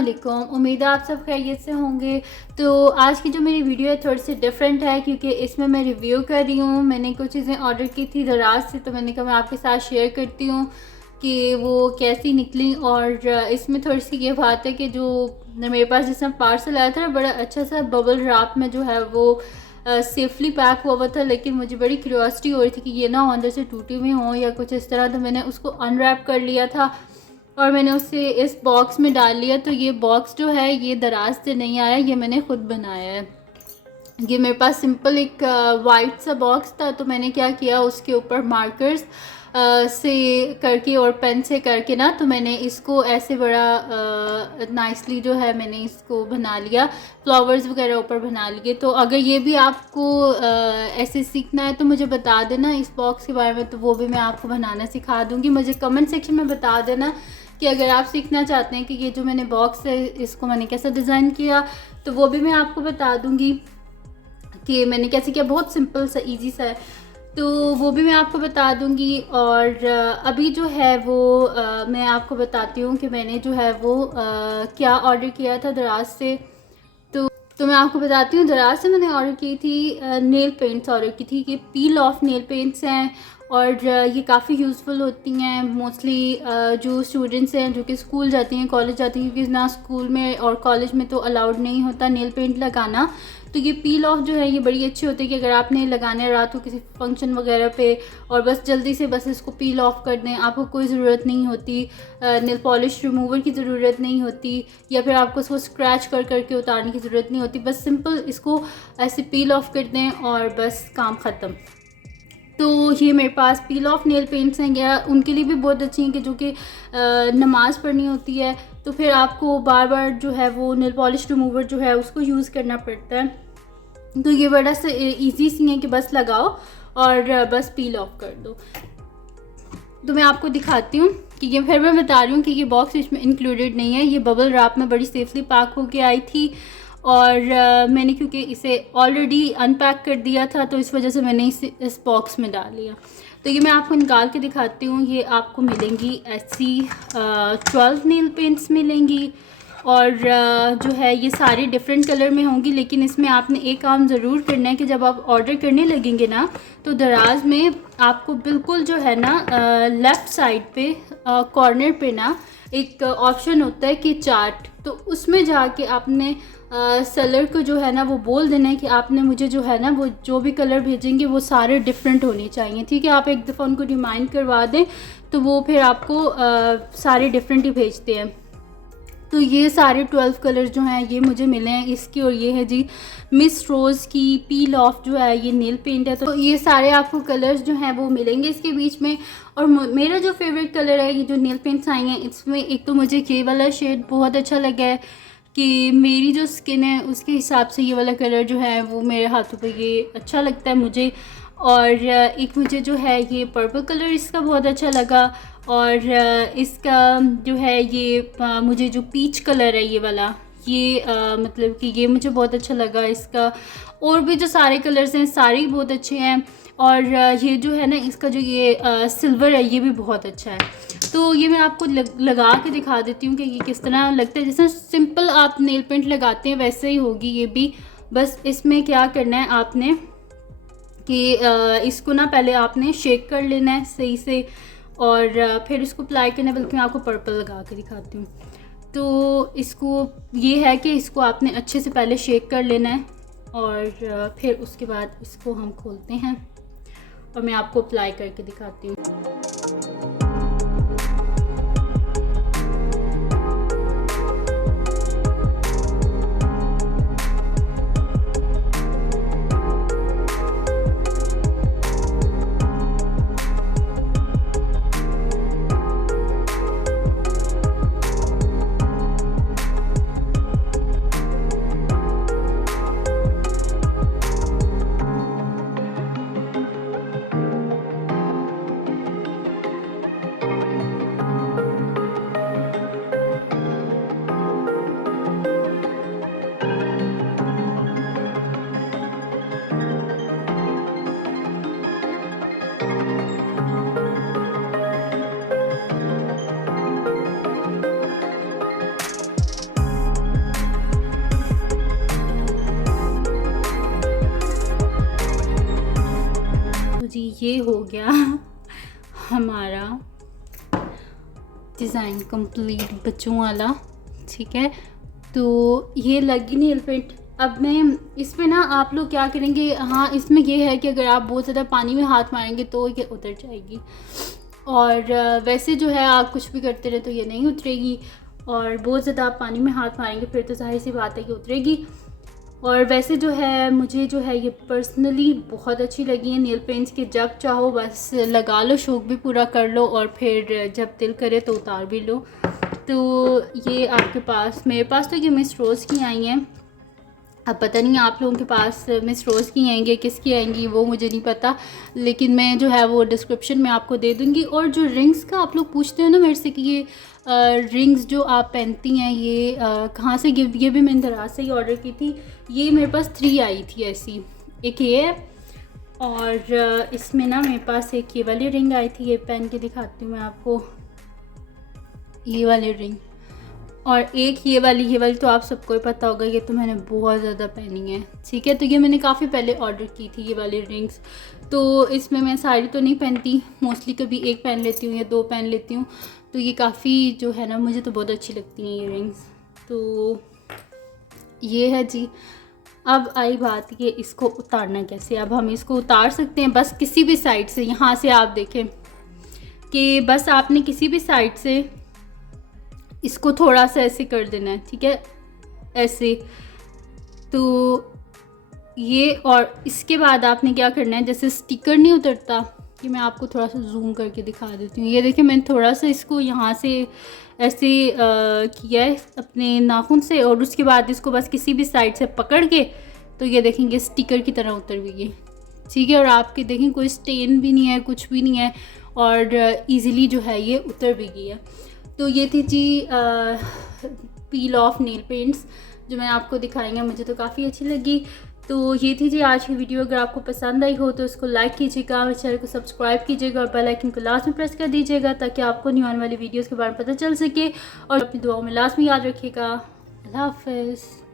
वालेकुम। उम्मीद है आप सब खैरियत से होंगे। तो आज की जो मेरी वीडियो है थोड़ी सी डिफरेंट है क्योंकि इसमें मैं रिव्यू कर रही हूँ। मैंने कुछ चीज़ें ऑर्डर की थी दराज से, तो मैंने कहा मैं आपके साथ शेयर करती हूँ कि वो कैसी निकली। और इसमें थोड़ी सी ये बात है कि जो मेरे पास जिसमें पार्सल आया था बड़ा अच्छा सा बबल रैप में जो है वो सेफली पैक हुआ था, लेकिन मुझे बड़ी क्यूरियोसिटी हो रही थी कि ये ना अंदर से टूटी हुई हो या कुछ इस तरह। तो मैंने उसको अनरैप कर लिया था और मैंने उसे इस बॉक्स में डाल लिया। तो ये बॉक्स जो है ये दराज से नहीं आया, ये मैंने ख़ुद बनाया है। ये मेरे पास सिंपल एक वाइट सा बॉक्स था, तो मैंने क्या किया उसके ऊपर मार्कर्स से करके और पेन से करके ना, तो मैंने इसको ऐसे बड़ा नाइसली जो है मैंने इसको बना लिया, फ्लावर्स वगैरह ऊपर बना लिए। तो अगर ये भी आपको ऐसे सीखना है तो मुझे बता देना इस बॉक्स के बारे में, तो वो भी मैं आपको बनाना सिखा दूँगी। मुझे कमेंट सेक्शन में बता देना कि अगर आप सीखना चाहते हैं कि ये जो मैंने बॉक्स है इसको मैंने कैसे डिज़ाइन किया, तो वो भी मैं आपको बता दूँगी कि मैंने कैसे किया। बहुत सिंपल सा इजी सा है, तो वो भी मैं आपको बता दूंगी। और अभी जो है वो मैं आपको बताती हूँ कि मैंने जो है वो क्या ऑर्डर किया था दराज से। तो मैं आपको बताती हूँ, दराज से मैंने ऑर्डर की थी नेल पेंट्स ऑर्डर की थी। ये पील ऑफ नेल पेंट्स हैं और ये काफ़ी यूज़फुल होती हैं मोस्टली जो स्टूडेंट्स हैं जो कि स्कूल जाती हैं, कॉलेज जाती हैं, क्योंकि ना स्कूल में और कॉलेज में तो अलाउड नहीं होता नेल पेंट लगाना। तो ये पील ऑफ जो है ये बड़ी अच्छी होती है कि अगर आपने लगाना है रात को किसी फंक्शन वगैरह पे और बस जल्दी से बस इसको पील ऑफ कर दें, आपको कोई ज़रूरत नहीं होती नेल पॉलिश रिमूवर की ज़रूरत नहीं होती, या फिर आपको इसको स्क्रैच कर करके उतारने की ज़रूरत नहीं होती। बस सिंपल इसको ऐसे पील ऑफ कर दें और बस काम ख़त्म। तो ये मेरे पास पील ऑफ नेल पेंट्स हैं, या उनके लिए भी बहुत अच्छी हैं कि जो कि नमाज़ पढ़नी होती है तो फिर आपको बार बार जो है वो नेल पॉलिश रिमूवर जो है उसको यूज़ करना पड़ता है। तो ये बड़ा सा ईजी सी है कि बस लगाओ और बस पील ऑफ कर दो। तो मैं आपको दिखाती हूँ कि ये, फिर मैं बता रही हूँ कि ये बॉक्स इसमें इंक्लूडेड नहीं है। ये बबल रैप में बड़ी सेफली पैक होके आई थी और मैंने क्योंकि इसे ऑलरेडी अनपैक कर दिया था तो इस वजह से मैंने इसे इस बॉक्स में डाल लिया। तो ये मैं आपको निकाल के दिखाती हूँ। ये आपको मिलेंगी ऐसी 12 नेल पेंट्स मिलेंगी और जो है ये सारे डिफरेंट कलर में होंगी। लेकिन इसमें आपने एक काम ज़रूर करना है कि जब आप ऑर्डर करने लगेंगे ना, तो दराज में आपको बिल्कुल जो है ना लेफ़्ट साइड पे कॉर्नर पे ना एक ऑप्शन होता है कि चार्ट, तो उसमें जाके आपने सेलर को जो है ना वो बोल देना है कि आपने मुझे जो है ना वो जो भी कलर भेजेंगे वो सारे डिफरेंट होने चाहिए। ठीक है, आप एक दफ़ा उनको रिमाइंड करवा दें तो वो फिर आपको सारे डिफरेंट ही भेजते हैं। तो ये सारे 12 कलर जो हैं ये मुझे मिले हैं इसकी। और ये है जी मिस रोज़ की पील ऑफ जो है ये नेल पेंट है। तो ये सारे आपको कलर्स जो हैं वो मिलेंगे इसके बीच में। और मेरा जो फेवरेट कलर है ये जो नेल पेंट्स आई हैं इसमें, एक तो मुझे ये वाला शेड बहुत अच्छा लगा है कि मेरी जो स्किन है उसके हिसाब से ये वाला कलर जो है वो मेरे हाथों पे ये अच्छा लगता है मुझे। और एक मुझे जो है ये पर्पल कलर इसका बहुत अच्छा लगा। और इसका जो है ये मुझे जो पीच कलर है ये वाला ये मतलब कि ये मुझे बहुत अच्छा लगा इसका। और भी जो सारे कलर्स हैं सारे बहुत अच्छे हैं। और ये जो है ना इसका जो ये सिल्वर है ये भी बहुत अच्छा है। तो ये मैं आपको लगा के दिखा देती हूँ कि ये किस तरह लगता है। जैसे सिंपल आप नेल पेंट लगाते हैं वैसे ही होगी ये भी। बस इसमें क्या करना है आपने कि इसको ना पहले आपने शेक कर लेना है सही से और फिर इसको अप्लाई करना है। बल्कि मैं आपको पर्पल लगा के दिखाती हूँ। तो इसको ये है कि इसको आपने अच्छे से पहले शेक कर लेना है और फिर उसके बाद इसको हम खोलते हैं और मैं आपको अप्लाई करके दिखाती हूँ। ये हो गया हमारा डिज़ाइन कंप्लीट बच्चों वाला। ठीक है, तो ये लगी नेल पेंट। अब मैं इसमें ना, आप लोग क्या करेंगे, हाँ इसमें ये है कि अगर आप बहुत ज़्यादा पानी में हाथ मारेंगे तो ये उतर जाएगी, और वैसे जो है आप कुछ भी करते रहे तो ये नहीं उतरेगी, और बहुत ज़्यादा आप पानी में हाथ मारेंगे फिर तो जाहिर सी बात है कि उतरेगी। और वैसे जो है मुझे जो है ये पर्सनली बहुत अच्छी लगी है नेल पेंट्स के। जब चाहो बस लगा लो, शौक़ भी पूरा कर लो, और फिर जब दिल करे तो उतार भी लो। तो ये आपके पास, मेरे पास तो ये मिस रोज़ की आई हैं, अब पता नहीं आप लोगों के पास मिस रोज़ की आएंगी किसकी आएंगी वो मुझे नहीं पता, लेकिन मैं जो है वो डिस्क्रिप्शन में आपको दे दूँगी। और जो रिंग्स का आप लोग पूछते हो ना मेरे से कि ये रिंग्स जो आप पहनती हैं ये कहाँ से, ये भी मैंने दराज से ही ऑर्डर की थी। ये मेरे पास 3 आई थी ऐसी, एक ये है, और इसमें ना मेरे पास एक ये वाली रिंग आई थी, ये पहन के दिखाती हूँ मैं आपको, ये वाली रिंग, और एक ये वाली तो आप सबको ही पता होगा, ये तो मैंने बहुत ज़्यादा पहनी है। ठीक है, तो ये मैंने काफ़ी पहले ऑर्डर की थी ये वाली रिंग्स। तो इसमें मैं सारी तो नहीं पहनती, मोस्टली कभी एक पहन लेती हूँ या 2 पहन लेती हूँ, तो ये काफ़ी जो है ना मुझे तो बहुत अच्छी लगती हैं ये रिंग्स। तो ये है जी। अब आई बात कि इसको उतारना कैसे। अब हम इसको उतार सकते हैं बस किसी भी साइड से, यहाँ से आप देखें कि बस आपने किसी भी साइड से इसको थोड़ा सा ऐसे कर देना है। ठीक है, ऐसे। तो ये, और इसके बाद आपने क्या करना है, जैसे स्टिकर नहीं उतरता, कि मैं आपको थोड़ा सा जूम करके दिखा देती हूँ। ये देखिए मैंने थोड़ा सा इसको यहाँ से ऐसे किया है अपने नाखून से, और उसके बाद इसको बस किसी भी साइड से पकड़ के, तो ये देखेंगे स्टिकर की तरह उतर भी गई। ठीक है, और आपके देखें कोई स्टेन भी नहीं है, कुछ भी नहीं है, और इजीली जो है ये उतर भी गई है। तो ये थी जी पील ऑफ नेल पेंट्स जो मैंने आपको दिखाएंगे, मुझे तो काफ़ी अच्छी लगी। तो ये थी जी आज की वीडियो। अगर आपको पसंद आई हो तो इसको लाइक कीजिएगा, मेरे चैनल को सब्सक्राइब कीजिएगा, और बेल आइकन को लास्ट में प्रेस कर दीजिएगा ताकि आपको न्यू आने वाली वीडियोस के बारे में पता चल सके। और अपनी दुआओं में लास्ट में याद रखिएगा। अल्लाह हाफ़िज़।